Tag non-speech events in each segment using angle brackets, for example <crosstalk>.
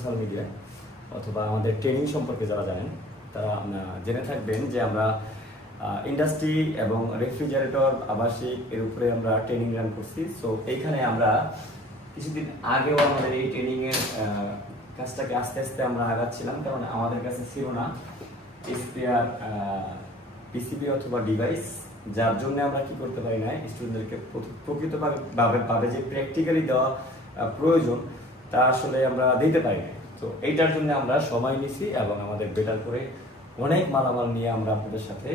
Social মিডিয়ায় অথবা আমাদের ট্রেনিং সম্পর্কে যারা জানেন, তারা জেনে থাকবেন যে আমরা ইন্ডাস্ট্রি এবং রেফ্রিজারেটর আবাসিক, এর উপরে আমরা ট্রেনিং রান করছি। সো এইখানে আমরা কিছুদিন আগেও আমাদের এই ট্রেনিংয়ের কাজটাকে আস্তে আস্তে আমরা আগাচ্ছিলাম, কারণ আমাদের কাছে ছিল না স্পেয়ার পিসিবি অথবা ডিভাইস যার জন্য আমরা কি করতে পারি না স্টুডেন্টদেরকে প্রকৃতভাবে ভাবে- ভাবে যে প্র্যাকটিক্যালি দেওয়া প্রয়োজন তা আসলে আমরা দিতে পারি তো এইটার জন্য আমরা সময় নিছি এবং আমাদের বেটার করে অনেক মালামাল নিয়ে আমরা আপনাদের সাথে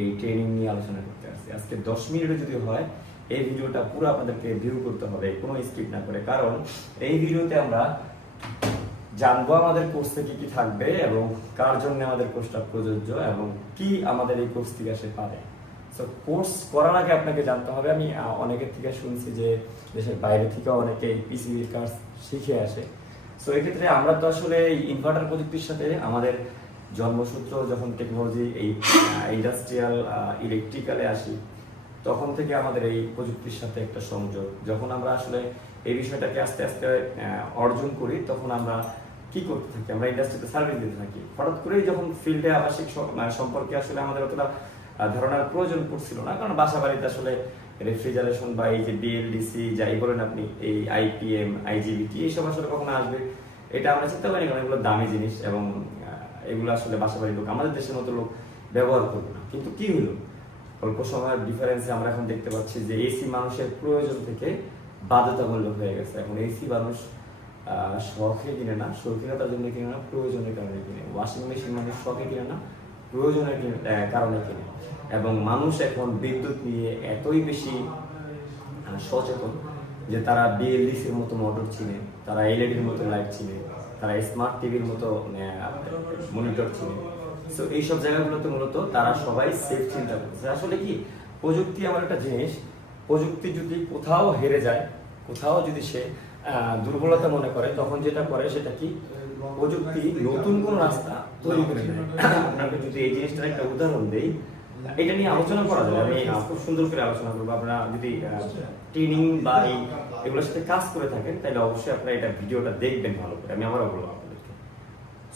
এই ট্রেনিং নিয়ে আলোচনা করতে আসছি। আজকে দশ মিনিটে যদি হয়, এই ভিডিওটা পুরো আপনাদেরকে ভিউ করতে হবে, কোনো স্কিপ না করে। কারণ এই ভিডিওতে আমরা জানব আমাদের কোর্সে কি কি থাকবে এবং কার জন্য আমাদের কোর্সটা প্রযোজ্য এবং কি আমাদের এই কোর্স থেকে সে পারে সো কোর্স করার আগে আপনাকে জানতে হবে, আমি অনেকের থেকে শুনছি যে দেশের বাইরে থেকে অনেকে পিসিবির কাজ শিখে আসে। সো এক্ষেত্রে আমরা তো আসলে ইনভার্টার প্রযুক্তির সাথে আমাদের জন্মসূত্র যখন টেকনোলজি এই ইন্ডাস্ট্রিয়াল ইলেকট্রিক্যালে আসি, তখন থেকে আমাদের এই প্রযুক্তির সাথে একটা সংযোগ। যখন আমরা আসলে এই বিষয়টাকে আস্তে আস্তে অর্জন করি, তখন আমরা কি করতে থাকি? আমরা ইন্ডাস্ট্রিতে সার্ভিস দিতে থাকি। হঠাৎ করেই যখন ফিল্ডে আবাসিক সম্পর্কে আসলে আমাদের অতটা ধারণার প্রয়োজন পড়ছিল না, কারণ বাসা বাড়িতে আসলে রেফ্রিজারেশন বা এই যে বিএলডিসি যাই বলেন আপনি, এই আইপিএম আইজিবিটি এইসব আসলে কখনো আসবে? এটা আমরা চিন্তা করি কারণ এগুলো দামি জিনিস এবং এগুলো আসলে বাসা বাড়ির লোক, আমাদের দেশের মতো লোক ব্যবহার করবে না। কিন্তু কি হলো? অল্প সময়ের ডিফারেন্সে আমরা এখন দেখতে পাচ্ছি যে এসি মানুষের প্রয়োজন থেকে বাধ্যতামূলক হয়ে গেছে। এখন এসি মানুষ শখে কিনে না, শৌখিনতার জন্য কিনে না, প্রয়োজনের কারণে কিনে ওয়াশিং মেশিন মানুষ শখে কিনে না প্রয়োজনের কারণে কিনে। এবং মানুষ এখন বিদ্যুৎ নিয়ে এতই বেশি সচেতন যে তারা বিএলডিসির মতো মোটর তারা এলইডির মতো লাইট তারা স্মার্ট টিভির মতো মনিটর চিনে। সো এইসব জায়গাগুলোতে মূলত তারা সবাই সেফ চিন্তা করছে আসলে কি, প্রযুক্তি আমার একটা জিনিস, প্রযুক্তি যদি কোথাও হেরে যায়, কোথাও যদি সে দুর্বলতা মনে করে, তখন যেটা করে সেটা কি প্রযুক্তি নতুন কোন রাস্তা তৈরি করে আপনাকে যদি এই জিনিসটার একটা উদাহরণ দেই, এটা নিয়ে আলোচনা করা যাবে আমি খুব সুন্দর করে আলোচনা করব। আপনারা যদি ট্রেনিং বা এই এগুলোর সাথে কাজ করে থাকেন, তাহলে অবশ্যই আপনারা এটা ভিডিওটা দেখবেন ভালো করে। আমি আবারও বলব আপনাদেরকে।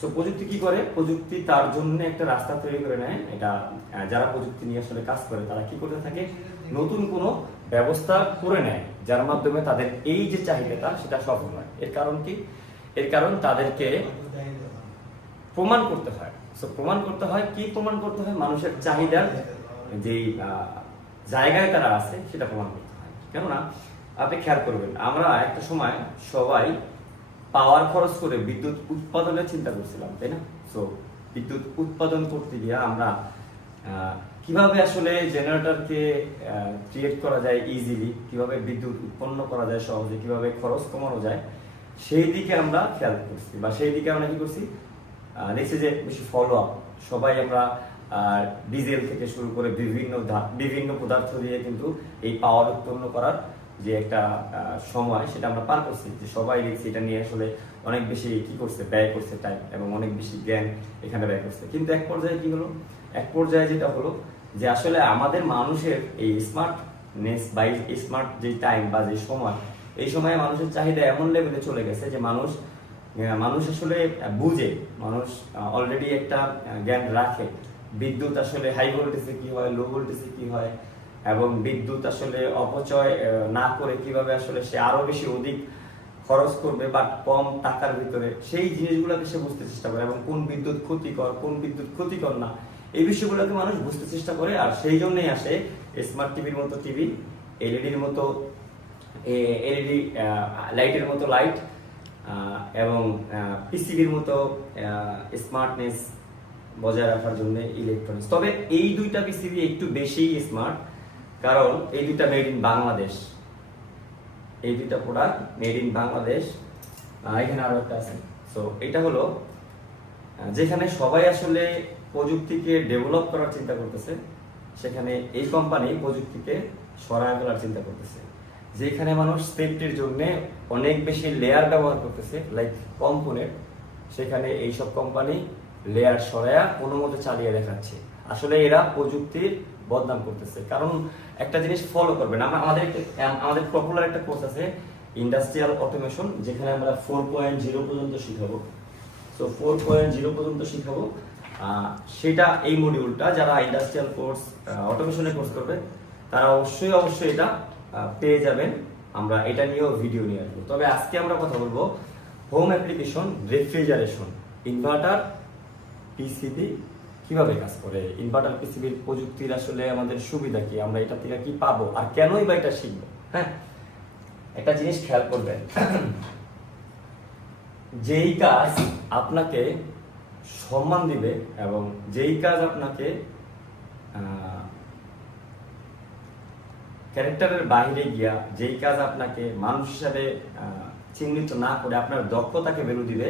সো প্রযুক্তি কি করে? প্রযুক্তি তার জন্য একটা রাস্তা তৈরি করে নেয়। এটা যারা প্রযুক্তি নিয়ে আসলে কাজ করে, তারা কি করতে থাকে? নতুন কোনো ব্যবস্থা করে নেয়, যার মাধ্যমে তাদের এই যে চাহিদাটা, সেটা সফল হয়। এর কারণ কি? এর কারণ তাদেরকে প্রমাণ করতে হয়। সো প্রমাণ করতে হয়, কি প্রমাণ করতে হয়? মানুষের চাহিদার যে জায়গায় তারা আছে, সেটা প্রমাণ করতে হয়। কেননা, আপনি খেয়াল করবেন, আমরা একটা সময় সবাই পাওয়ার খরচ করে বিদ্যুৎ উৎপাদনের চিন্তা করছিলাম, তাই না? সো বিদ্যুৎ উৎপাদন করতে গিয়ে আমরা কীভাবে আসলে জেনারেটরকে ক্রিয়েট করা যায় ইজিলি কীভাবে বিদ্যুৎ উৎপন্ন করা যায় সহজে? কীভাবে খরচ কমানো যায়? সেই দিকে আমরা খেয়াল করছি বা সেই দিকে আমরা কি করছি? দেখছি যে বেশি ফলো আপ সবাই আমরা ডিজেল থেকে শুরু করে বিভিন্ন বিভিন্ন পদার্থ দিয়ে কিন্তু এই পাওয়ার উৎপন্ন করার যে একটা সময় সেটা আমরা পার করছি। যে সবাই দেখছি এটা নিয়ে আসলে অনেক বেশি কি করছে, ব্যয় করছে টাইম এবং অনেক বেশি জ্ঞান এখানে ব্যয় করছে। কিন্তু এক পর্যায়ে কি হলো? এক পর্যায়ে যেটা হলো যে আসলে আমাদের মানুষের এই স্মার্টনেস বা স্মার্ট যে টাইম বা যে সময় এই সময়ে মানুষের চাহিদা এমন লেভেলে চলে গেছে যে মানুষ মানুষ আসলে বুঝে, মানুষ অলরেডি একটা জ্ঞান রাখে। বিদ্যুৎ আসলে হাই ভোল্টেজে কি হয় লো ভোল্টেজে কি হয়, এবং বিদ্যুৎ আসলে অপচয় না করে কীভাবে আসলে সে আরও বেশি অধিক খরচ করবে বা কম টাকার ভিতরে, সেই জিনিসগুলোকে সে বুঝতে চেষ্টা করে, এবং কোন বিদ্যুৎ ক্ষতিকর, কোন বিদ্যুৎ ক্ষতিকর না, এই বিষয়গুলোকে মানুষ বুঝতে চেষ্টা করে, আর সেই জন্যই আসে স্মার্ট টিভির মতো টিভি এলইডির মতো এলইডি লাইটের মতো লাইট এবং পিসিবির মতো স্মার্টনেস বজায় রাখার জন্য ইলেকট্রনিক্স তবে এই দুইটা পিসিবি একটু বেশি স্মার্ট কারণ এই দুইটা মেড ইন বাংলাদেশ। এই দুইটা প্রোডাক্ট মেড ইন বাংলাদেশ। এখানে আরও একটা আছে। সো এটা হলো যেখানে সবাই আসলে প্রযুক্তিকে ডেভেলপ করার চিন্তা করতেছে, সেখানে এই কোম্পানি প্রযুক্তিকে সরায় ফেলার চিন্তা করতেছে। যেখানে মানুষ সেফটির জন্য অনেক বেশি লেয়ার ব্যবহার করতেছে লাইক কম্পোনেন্ট সেখানে এইসব কোম্পানি লেয়ার সরায়া কোনো মতো চালিয়ে দেখাচ্ছে। আসলে এরা প্রযুক্তির বদনাম করতেছে। কারণ একটা জিনিস ফলো করবেন। আমাদের আমাদের পপুলার একটা কোর্স আছে ইন্ডাস্ট্রিয়াল অটোমেশন যেখানে আমরা ফোর পয়েন্ট জিরো পর্যন্ত শিখাবো। সো ফোর পয়েন্ট জিরো পর্যন্ত শিখাবো। সেটা এই মডিউলটা যারা ইন্ডাস্ট্রিয়াল কোর্স অটোমেশনের কোর্স করবে, তারা অবশ্যই অবশ্যই এটা পেয়ে যাবেন। আমরা এটা নিয়েও ভিডিও নিয়ে আসব। তবে আজকে আমরা কথা বলব home application refrigeration inverter PCB কীভাবে কাজ করে? ইনভার্টার পিসিবির প্রযুক্তির আসলে আমাদের সুবিধা কি? আমরা এটা থেকে কি পাবো? আর কেনই বা এটা শিখব? হ্যাঁ? একটা জিনিস খেয়াল করবেন। যেই কাজ আপনাকে সম্মান দিবে এবং যেই কাজ আপনাকে ক্যারেক্টারের বাইরে গিয়া যেই কাজ আপনাকে মানুষ হিসাবে চিহ্নিত না করে আপনার দক্ষতাকে ভ্যালু দিবে,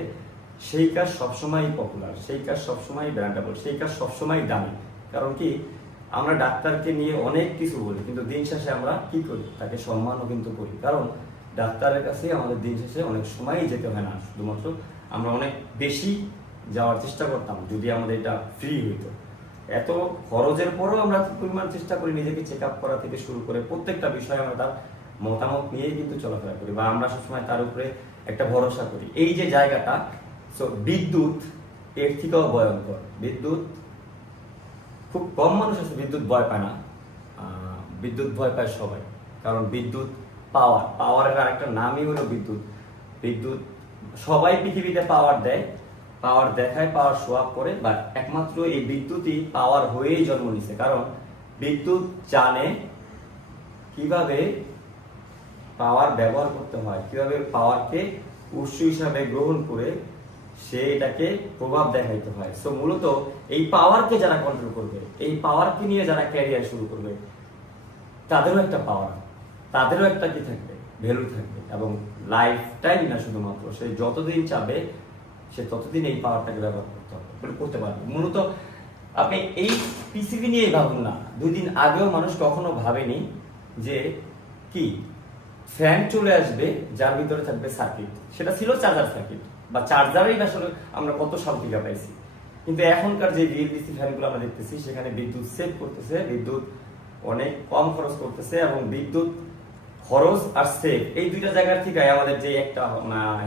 সেই কাজ সবসময় পপুলার সেই কাজ সবসময় ব্র্যান্ডেবল সেই কাজ সবসময় দামি। কারণ কি, আমরা ডাক্তারকে নিয়ে অনেক কিছু বলি, কিন্তু দিন শেষে আমরা কি করি? তাকে সম্মানও কিন্তু করি। কারণ ডাক্তারের কাছে আমাদের দিন শেষে অনেক সময়ই যেতে হয় না। শুধুমাত্র আমরা অনেক বেশি যাওয়ার চেষ্টা করতাম, যদি আমাদের এটা ফ্রি হইতো। এত খরচের পরেও আমরা পরিমাণ চেষ্টা করি নিজেকে চেক আপ করা থেকে শুরু করে প্রত্যেকটা বিষয়ে আমরা তার মতামত নিয়েই কিন্তু চলাফেরা করি বা আমরা সবসময় তার উপরে একটা ভরসা করি। এই যে জায়গাটা সো বিদ্যুৎ, এর থেকেও ভয়ঙ্কর। বিদ্যুৎ, খুব কম মানুষ আছে, বিদ্যুৎ ভয় পায় না। বিদ্যুৎ ভয় পায় সবাই। কারণ বিদ্যুৎ পাওয়ার পাওয়ারের আরেকটা নামই হলো বিদ্যুৎ। বিদ্যুৎ, সবাই পৃথিবীতে পাওয়ার দেয় পাওয়ার দেখায়, পাওয়ার শো আপ করে বাট একমাত্র এই বিদ্যুৎই পাওয়ার হয়েই জন্ম নিছে। কারণ বিদ্যুৎ জানে কীভাবে পাওয়ার ব্যবহার করতে হয়, কীভাবে পাওয়ারকে উৎস হিসাবে গ্রহণ করে সে এটাকে প্রভাব দেখাইতে হয়। সো মূলত এই পাওয়ারকে যারা কন্ট্রোল করবে, এই পাওয়ারকে নিয়ে যারা ক্যারিয়ার শুরু করবে, তাদেরও একটা পাওয়ার তাদেরও একটা কি থাকবে? ভ্যালু থাকবে এবং লাইফ টাইম না শুধুমাত্র, সে যতদিন চাবে সে ততদিন এই পাওয়ারটাকে ব্যবহার করতে হবে মানে করতে পারবে। মূলত আপনি এই পিসিবি নিয়ে ভাবুন না। দুই দিন আগেও মানুষ কখনো ভাবেনি যে কি? ফ্যান চলে আসবে, যার ভিতরে থাকবে সার্কিট সেটা ছিল চার্জার সার্কিট বা চার্জারেই আসলে আমরা কত সাল থেকে পাইছি কিন্তু এখনকার যে বিএলডিসি ফ্যানগুলো আমরা দেখতেছি, সেখানে বিদ্যুৎ সেভ করতেছে, বিদ্যুৎ অনেক কম খরচ করতেছে এবং বিদ্যুৎ খরচ আর সেফ এই দুইটা জায়গার থেকে আমাদের যে একটা আহ,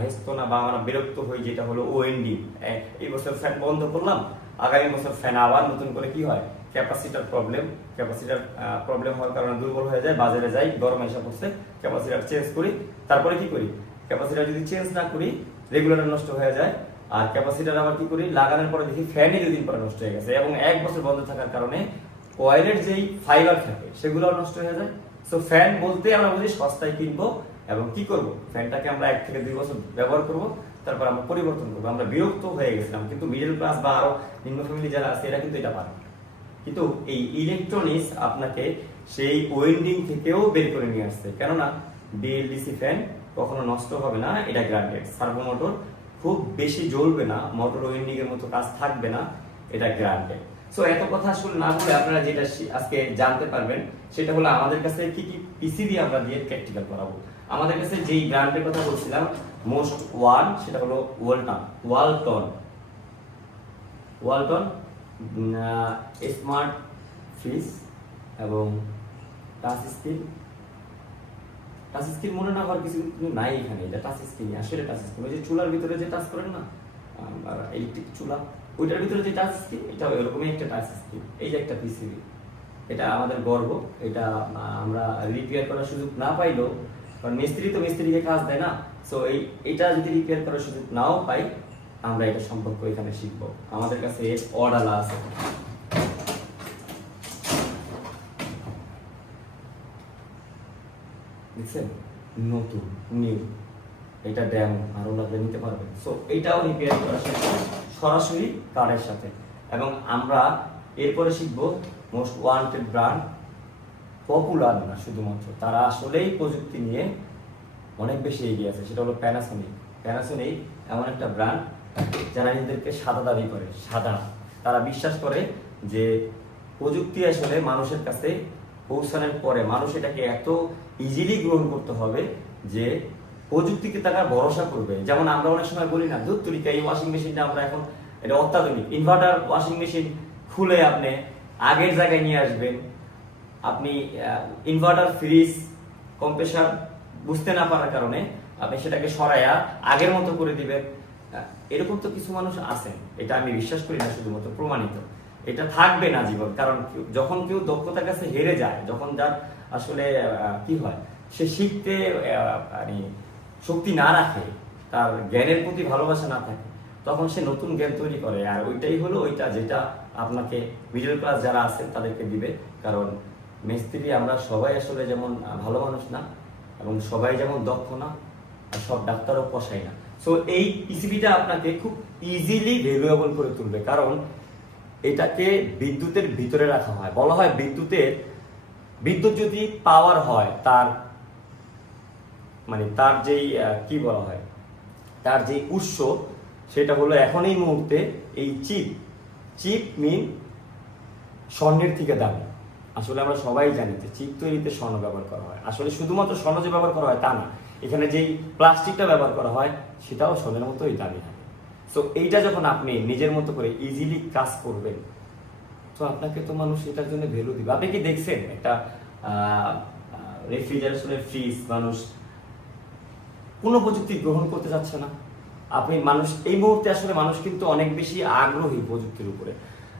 হেস্তনা বা আমরা বিরক্ত হই যেটা হলো ওএনডি এই বছর ফ্যান বন্ধ করলাম আগামী বছর ফ্যান আবার নতুন করে কি হয়? ক্যাপাসিটার প্রবলেম ক্যাপাসিটার প্রবলেম হওয়ার কারণে দুর্বল হয়ে যায় বাজারে যাই গরম এসে পড়ছে ক্যাপাসিটার চেঞ্জ করি তারপরে কি করি? ক্যাপাসিটার যদি চেঞ্জ না করি রেগুলেটর নষ্ট হয়ে যায় আর ক্যাপাসিটার আবার কি করি? লাগানোর পরে দেখি ফ্যানই দুদিন পরে নষ্ট হয়ে গেছে এবং এক বছর বন্ধ থাকার কারণে কয়েলের যেই ফাইবার থাকে সেগুলো নষ্ট হয়ে যায় সো ফ্যান বলতে আমরা বুঝি সস্তায় কিনবো এবং কি করব? ফ্যানটাকে আমরা এক থেকে দুই বছর ব্যবহার করব, তারপর আমরা পরিবর্তন করব। আমরা বিরক্ত হয়ে গেছিলাম, কিন্তু মিডল ক্লাস বা আরও নিম্ন ফ্যামিলি যারা আছে, এরা কিন্তু এটা পারে কিন্তু এই ইলেকট্রনিক্স আপনাকে সেই ওয়েন্ডিং থেকেও বের করে নিয়ে আসছে। কেননা বিএলডিসি ফ্যান কখনো নষ্ট হবে না, এটা গ্রান্টেড সার্ভো মোটর খুব বেশি জ্বলবে না মোটর ওয়েন্ডিং এর মতো কাজ থাকবে না, এটা গ্রান্টেড সো এত কথা আসলে না বলে আপনারা যেটা আজকে জানতে পারবেন, সেটা হলো আমাদের কাছে কি কি পিসিবি আমরা দিয়ে প্র্যাকটিক্যাল করাবো। আমাদের কাছে যেই ব্র্যান্ডের কথা বলছিলাম মোস্ট ওয়ান সেটা হলো Walton Walton Walton smart fridge এবং টাচ স্ক্রিন টাচ স্ক্রিন মনে না হওয়ার কিছু নাই এখানে, এটা টাচ স্ক্রিন আসলে টাচ স্ক্রিন ওই যে চুলার ভিতরে যে টাচ করেন না ইলেকট্রিক চুলা। ওইটার ভিতরে যে টাচ স্ক্রিন এটা এরকমই একটা টাচ স্ক্রিন এই যে একটা পিসিবি এটা আমাদের গর্ব। এটা আমরা রিপেয়ার করার সুযোগ না পাইলেও, কারণ মিস্ত্রি তো মিস্ত্রিকে কাজ দেয় না। সো এই এটা যদি রিপেয়ার করার সুযোগ নাও পাই, আমরা এটা সম্পর্ক এখানে শিখব। আমাদের কাছে অর্ডার আছে। দেখছেন? নতুন নিউ এটা ড্যাম আর লাগলে নিতে পারবেন। সো এটাও রিপেয়ার করার সাথে সরাসরি কারের সাথে। এবং আমরা এরপরে শিখব মোস্ট ওয়ান্টেড ব্র্যান্ড পপুলার না শুধুমাত্র। তারা আসলেই প্রযুক্তি নিয়ে অনেক বেশি এগিয়ে আছে। সেটা হলো প্যানাসোনিক প্যানাসোনিক এমন একটা ব্র্যান্ড যারা নিজেদেরকে সাদা দাবি করে, সাদা তারা বিশ্বাস করে যে প্রযুক্তি আসলে মানুষের কাছে পৌঁছানোর পরে মানুষ এটাকে এত ইজিলি গ্রহণ করতে হবে যে প্রযুক্তিকে তারা ভরসা করবে। যেমন আমরা অনেক সময় বলি না দুধ তুলিকা এই ওয়াশিং মেশিনটা আমরা এখন, এটা অত্যাধুনিক। ইনভার্টার ওয়াশিং মেশিন খুলে আপনি আগের জায়গায় নিয়ে আসবেন। আপনি ইনভার্টার ফ্রিজ কম্প্রেসার বুঝতে না পারার কারণে আপনি সেটাকে সরাইয়া আগের মতো করে দিবেন। এরকম তো কিছু মানুষ আছেন, এটা আমি বিশ্বাস করি না শুধুমাত্র প্রমাণিত। এটা থাকবে না জীবন, কারণ যখন কেউ দক্ষতার কাছে হেরে যায়, যখন যার আসলে কি হয়, সে শিখতে মানে শক্তি না রাখে, তার জ্ঞানের প্রতি ভালোবাসা না থাকে, তখন সে নতুন জ্ঞান তৈরি করে। আর ওইটাই হলো ওইটা যেটা আপনাকে মিডল ক্লাস যারা আছেন তাদেরকে দিবে। কারণ মিস্ত্রি আমরা সবাই আসলে যেমন ভালো মানুষ না, এবং সবাই যেমন দক্ষ না, আর সব ডাক্তারও কষাই না। সো এই পিসিবিটা আপনাকে খুব ইজিলি ভ্যালুয়েবল করে তুলবে। কারণ এটাকে বিদ্যুতের ভিতরে রাখা হয়। বলা হয় বিদ্যুতের, বিদ্যুৎ যদি পাওয়ার হয়, তার মানে তার যেই কি বলা হয়, তার যে উৎস সেটা হলো এখন এই মুহূর্তে এই চিপ। চিপ মিন স্বর্ণের থেকে দামি। আসলে আমরা সবাই জানি যে চিপ তৈরিতে স্বর্ণ ব্যবহার করা হয়। আসলে শুধুমাত্র স্বর্ণ যে ব্যবহার করা হয় তা না, এখানে যেই প্লাস্টিকটা ব্যবহার করা হয় সেটাও স্বর্ণের মতোই দামি হয়। সো এইটা যখন আপনি নিজের মতো করে ইজিলি কাজ করবেন, তো আপনাকে তো মানুষ এটার জন্য ভ্যালু দিবে। আপনি কি দেখছেন? একটা রেফ্রিজারেশনের ফ্রিজ মানুষ কোনো প্রযুক্তি গ্রহণ করতে যাচ্ছে না। আপনি মানুষ, এই মুহূর্তে আসলে মানুষ কিন্তু অনেক বেশি আগ্রহী প্রযুক্তির উপরে।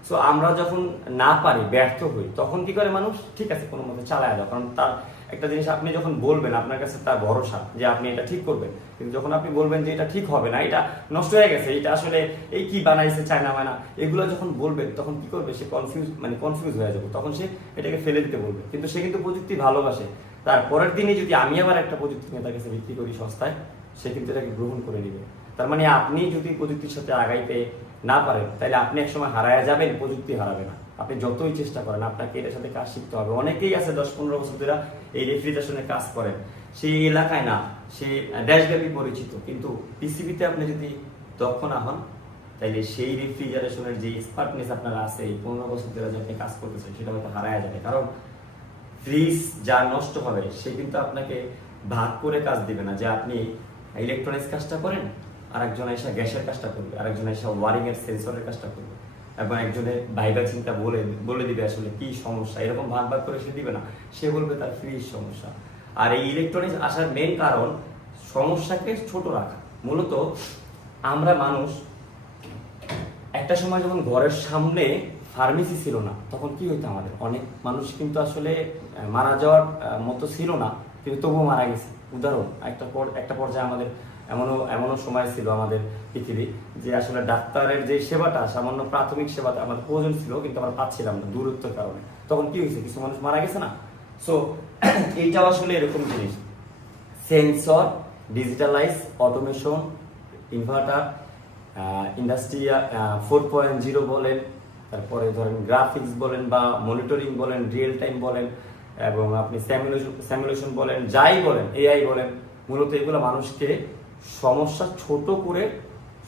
সো আমরা যখন না পারি, ব্যর্থ হই, তখন কি করে মানুষ? ঠিক আছে, কোনো মতে চালায় যাও কারণ তার একটা জিনিস আপনি যখন বলবেন, আপনার কাছে তার ভরসা যে আপনি এটা ঠিক করবেন। কিন্তু যখন আপনি বলবেন যে এটা ঠিক হবে না, এটা নষ্ট হয়ে গেছে, এটা আসলে এই কি বানাইছে চায়না বানা এগুলো যখন বলবেন, তখন কি করবে? সে কনফিউজ মানে কনফিউজ হয়ে যাবে। তখন সে এটাকে ফেলে দিতে বলবে। কিন্তু সে কিন্তু প্রযুক্তি ভালোবাসে। তার পরের দিনে যদি আমি আবার একটা প্রযুক্তি নিয়ে তার কাছে বিক্রি করি সস্তায়, সে কিন্তু এটাকে গ্রহণ করে নিবে। তার মানে আপনি যদি প্রযুক্তির সাথে আগাইতে না পারেন, তাহলে আপনি একসময় হারায় যাবেন, প্রযুক্তি হারাবে না। আপনি যতই চেষ্টা করেন, আপনাকে এটার সাথে কাজ শিখতে হবে। অনেকেই আছে দশ পনেরো বছর ধরে এই রেফ্রিজারেশনের কাজ করেন। সেই এলাকায় না, সে দেশব্যাপী পরিচিত, কিন্তু পৃথিবীতে আপনি যদি দক্ষ না হন, তাইলে সেই রেফ্রিজারেশনের যে এক্সপার্টনেস আপনার আছে, এই পনেরো বছর ধরে যে আপনি কাজ করতেছেন, সেটা হয়তো হারায় যাবে। কারণ ফ্রিজ যা নষ্ট হবে, সে কিন্তু আপনাকে ভাগ করে কাজ দিবে না। যে আপনি ইলেকট্রনিক্স কাজটা করেন আর একজন এসে গ্যাসের কাজটা করবে আর একজন এসে ওয়ারিং এর সেন্সরের কাজটা করবে। এবং একজনের ভাইবা চিন্তা বলে বলে দিবে আসলে কি সমস্যা, এরকম ভাগ ভাগ করে সে দিবে না। সে বলবে তার ফ্রিজ সমস্যা। আর এই ইলেকট্রনিক্স আসার মেন কারণ সমস্যাকে ছোট রাখা। মূলত আমরা মানুষ একটা সময় যখন ঘরের সামনে ফার্মেসি ছিল না, তখন কি হইতো আমাদের? অনেক মানুষ কিন্তু আসলে মারা যাওয়ার মতো ছিল না, কিন্তু তবুও মারা গেছে। উদাহরণ, একটা পর, একটা পর্যায়ে আমাদের এমনও এমনও সময় ছিল আমাদের পৃথিবী, যে আসলে ডাক্তারের যে সেবাটা, সামান্য প্রাথমিক সেবাটা আমাদের প্রয়োজন ছিল, কিন্তু আমরা পাচ্ছিলাম না দূরত্বের কারণে। তখন কি হয়েছে? কিছু মানুষ মারা গেছে না? সো <clears throat> এইটাও আসলে এরকম জিনিস। Sensor digitalise automation inverter industry four point zero বলেন তারপরে ধরেন গ্রাফিক্স বলেন বা মনিটরিং বলেন রিয়েল টাইম বলেন, এবং আপনি স্যামুলেশন বলেন, যাই বলেন এআই বলেন, মূলত এগুলো মানুষকে সমস্যা ছোট করে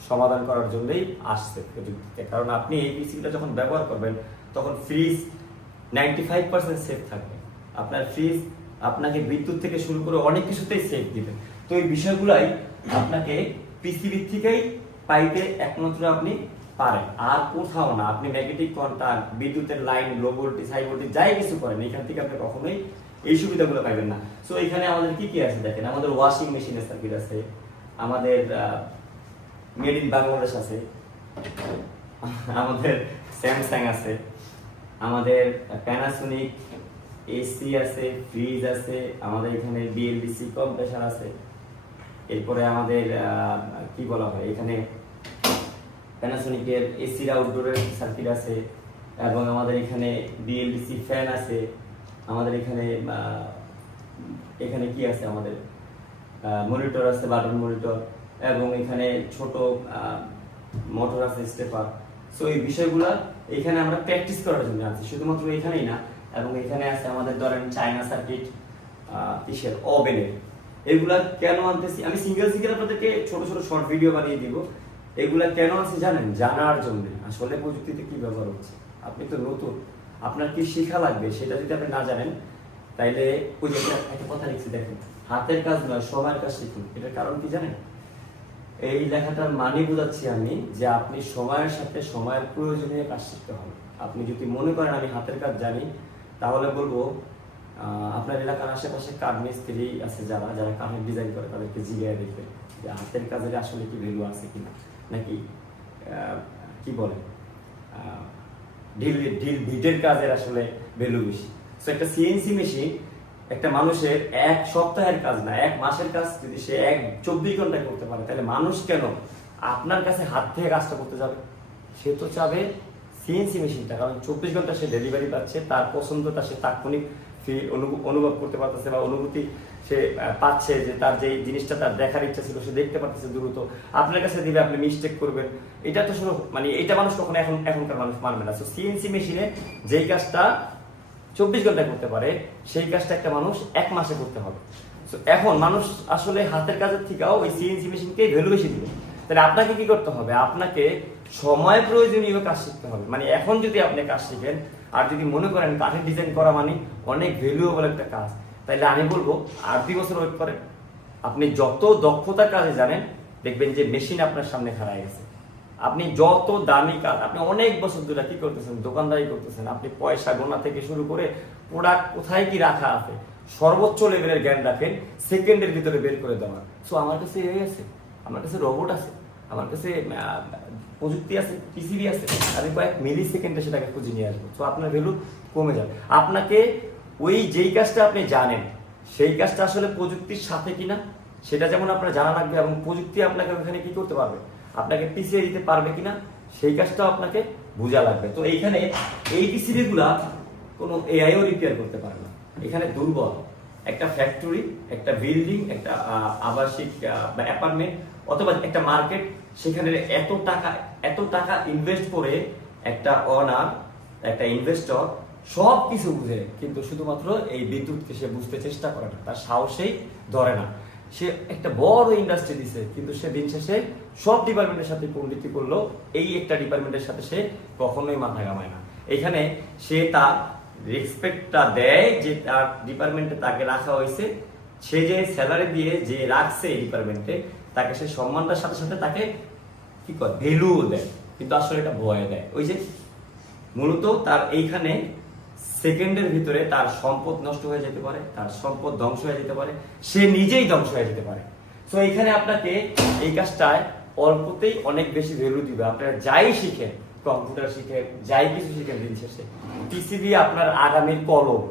সমাধান করার জন্যই আসছে প্রযুক্তিতে। কারণ আপনি এই পিসিটা যখন ব্যবহার করবেন, তখন fridge ninety five percent safe থাকবে। আপনার ফ্রিজ আপনাকে বিদ্যুৎ থেকে শুরু করে অনেক কিছুতেই সেফ দিবে। তো এই বিষয়গুলাই আপনাকে পৃথিবীর থেকেই পাইতে একমাত্র আপনি পারেন। আর কোথাও না, আপনি নেগেটিভ কন্ট্যাক্ট বিদ্যুতের line low voltage high voltage যাই কিছু করেন, এখান থেকে আপনি কখনোই এই সুবিধাগুলো পাইবেন না। সো এখানে আমাদের কি কি আছে দেখেন? আমাদের ওয়াশিং মেশিনের সার্কিট আছে, আমাদের মেড ইন বাংলাদেশ আছে, আমাদের স্যামসাং আছে, আমাদের প্যানাসোনিক এসি আছে ফ্রিজ আছে, আমাদের এখানে বিএলডিসি কম্প্রেসার আছে, এরপরে আমাদের কি বলা হয়, এখানে প্যানাসোনিকের এসির আউটডোরের সার্কিট আছে, এবং আমাদের এখানে বিএলডিসি ফ্যান আছে, আমাদের এখানে এখানে কি আছে আমাদের? মনিটর আছে বাটন মনিটর এবং এখানে ছোট মোটর আছে স্টেপার সো এই বিষয়গুলো এখানে আমরা প্র্যাকটিস করার জন্য আছি, শুধুমাত্র এখানেই না, এবং এখানে আছে আমাদের ধরেন চায়না সার্কিট কিসের? ওভেনের এগুলা কেন আনতেছি? আমি সিঙ্গেল সিঙ্গেল আপনাদেরকে ছোট ছোট শর্ট ভিডিও বানিয়ে দিব। এগুলা কেন আছে জানেন? জানার জন্য। আসলে প্রযুক্তিতে কি ব্যবহার হচ্ছে? আপনি তো নতুন। আপনার কি শেখা লাগবে? সেটা যদি আপনি না জানেন, তাইলে ওই একটা- কথা লিখছি, দেখেন। হাতের কাজ নয়, সময়ের কাজ শিখুন। এটার কারণ কি জানেন? এই লেখাটার মানে বোঝাচ্ছি আমি যে আপনি সময়ের সাথে সময়ের প্রয়োজনীয় কাজ শিখতে হবে। আপনি যদি মনে করেন আমি হাতের কাজ জানি, তাহলে বলব আপনার এলাকার আশেপাশে কাঠ মিস্ত্রি আছে যারা যারা কাঠের ডিজাইন করে, তাদেরকে জিজ্ঞাসা দেখবে যে হাতের কাজের আসলে কি ভ্যালু আছে কিনা। নাকি কি বলে ঢিল ঢিল, ভিটের কাজের আসলে ভ্যালু বেশি। তো একটা সিএনসি মেশিন একটা মানুষের এক সপ্তাহের কাজ না, এক মাসের কাজ যদি সে এক চব্বিশ ঘন্টায় করতে পারে, তাহলে মানুষ কেন আপনার কাছে হাত থেকে কাজটা করতে যাবে? সে তো চাবে সিএনসি মেশিনটা কারণ চব্বিশ ঘণ্টা সে ডেলিভারি পাচ্ছে, তার পছন্দটা সে তাৎক্ষণিক অনুভব করতে পারতেছে বা অনুভূতি সে পাচ্ছে যে তার যে জিনিসটা তার দেখার ইচ্ছা ছিল সে দেখতে পারতেছে দ্রুত। আপনার কাছে দিলে আপনি মিস্টেক করবেন। এটা তো শুধু মানে এটা মানুষ কখনো এখন এখনকার মানুষ মানবে না। সিএনসি মেশিনে যেই কাজটা চব্বিশ ঘন্টায় করতে পারে সেই কাজটা একটা মানুষ এক মাসে করতে হবে। So, এখন মানুষ আসলে হাতের কাজের থেকেও ওই সিএনসি মেশিনকে ভ্যালু বেশি দিবে। তাহলে আপনাকে কি করতে হবে? আপনাকে সময় প্রয়োজনীয় কাজ শিখতে হবে। মানে এখন যদি আপনি কাজ শিখেন আর যদি মনে করেন কাঠের ডিজাইন করা মানে অনেক ভ্যালুয়েবল একটা কাজ তাহলে আমি বলব আর দুই বছর ওয়েট করেন। আপনি যত দক্ষতার কাজে জানেন, দেখবেন যে মেশিন আপনার সামনে খাড়ায় গেছে। আপনি যত দামি কাজ, আপনি অনেক বছর ধরে কি করতেছেন, দোকানদারি করতেছেন, আপনি পয়সা গোনা থেকে শুরু করে প্রোডাক্ট কোথায় কি রাখা আছে, সর্বোচ্চ লেভেলের জ্ঞান রাখেন সেকেন্ডের ভিতরে বের করে দেওয়া সো আমার কাছে এই আছে, আমার কাছে রোবট আছে, আমার কাছে প্রযুক্তি আছে পিসিবি আছে, আমি কয়েক মিলি সেকেন্ডে সেটাকে খুঁজে নিয়ে আসব। তো আপনার ভ্যালু কমে যাবে। আপনাকে ওই যেই কাজটা আপনি জানেন, সেই কাজটা আসলে প্রযুক্তির সাথে কিনা, সেটা যেমন আপনার জানা লাগবে এবং প্রযুক্তি আপনাকে ওখানে কি করতে পারবে, আপনাকে পিছিয়ে দিতে পারবে কিনা, সেই কাজটাও আপনাকে বোঝা লাগবে। তো এইখানে এই পিসিবি গুলা কোনো এআইও রিপেয়ার করতে পারে না। এখানে দুর্বল। একটা ফ্যাক্টরি একটা বিল্ডিং একটা আবাসিক বা অ্যাপার্টমেন্ট অথবা একটা মার্কেট সেখানে এত টাকা এত টাকা ইনভেস্ট করে একটা অনার একটা ইনভেস্টর সব কিছু বুঝে, কিন্তু শুধুমাত্র এই বিদ্যুৎকে সে বুঝতে চেষ্টা করে না, তার সাহসেই ধরে না। সে একটা বড় ইন্ডাস্ট্রি দিছে, কিন্তু সে দিন শেষে সব ডিপার্টমেন্টের সাথে পরিণতি করল, এই একটা ডিপার্টমেন্টের সাথে সে কখনোই মাথা ঘামায় না। এখানে সে তার রেসপেক্টটা দেয় যে তার ডিপার্টমেন্টে তাকে রাখা হয়েছে, সে যে স্যালারি দিয়ে যে রাখছে এই ডিপার্টমেন্টে তাকে সে সম্মানটার সাথে সাথে তাকে কি করে ভ্যালুও দেয়, কিন্তু আসলে এটা ভয় দেয়। ওই যে মূলত তার এইখানে সেকেন্ডের ভিতরে তার সম্পদ নষ্ট হয়ে যেতে পারে, তার সম্পদ ধ্বংস হয়ে যেতে পারে, সে নিজেই ধ্বংস হয়ে যেতে পারে। তো এখানে আপনাকে এই কাজটায় অল্পতেই অনেক বেশি ভ্যালু দিবে। আপনারা যাই শিখেন কম্পিউটার শিখেন, যাই কিছু শিখেন দিন শেষে। পিসিবি আপনার আগামীর কলম,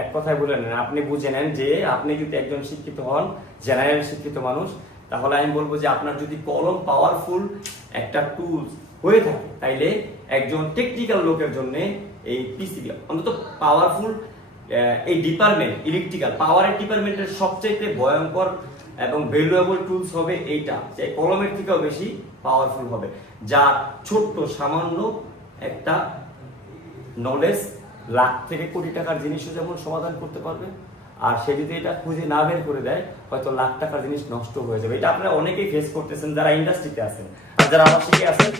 এক কথায় বলে নেন, আপনি বুঝে নেন যে আপনি যদি একজন শিক্ষিত হন জেনারেল শিক্ষিত মানুষ, তাহলে আমি বলব যে আপনার যদি কলম পাওয়ারফুল একটা টুলস হয়ে থাকে, তাইলে একজন টেকনিক্যাল লোকের জন্য এই পিসিবি অন্তত পাওয়ারফুল এই ডিপার্টমেন্ট ইলেকট্রিক্যাল পাওয়ারের ডিপার্টমেন্টের সবচাইতে ভয়ঙ্কর এবং ভ্যালুয়েবল টুলস হবে এইটা, যে কলমের থেকেও বেশি পাওয়ারফুল হবে। যা ছোট্ট, সামান্য একটা নলেজ লাখ থেকে কোটি টাকার জিনিসও যেমন সমাধান করতে পারবে, আর সে যদি এটা খুঁজে না বের করে দেয়, হয়তো লাখ টাকার জিনিস নষ্ট হয়ে যাবে। এটা আপনারা অনেকেই ফেস করতেছেন যারা ইন্ডাস্ট্রিতে আছেন, আর যারা আমার শিখে আছেন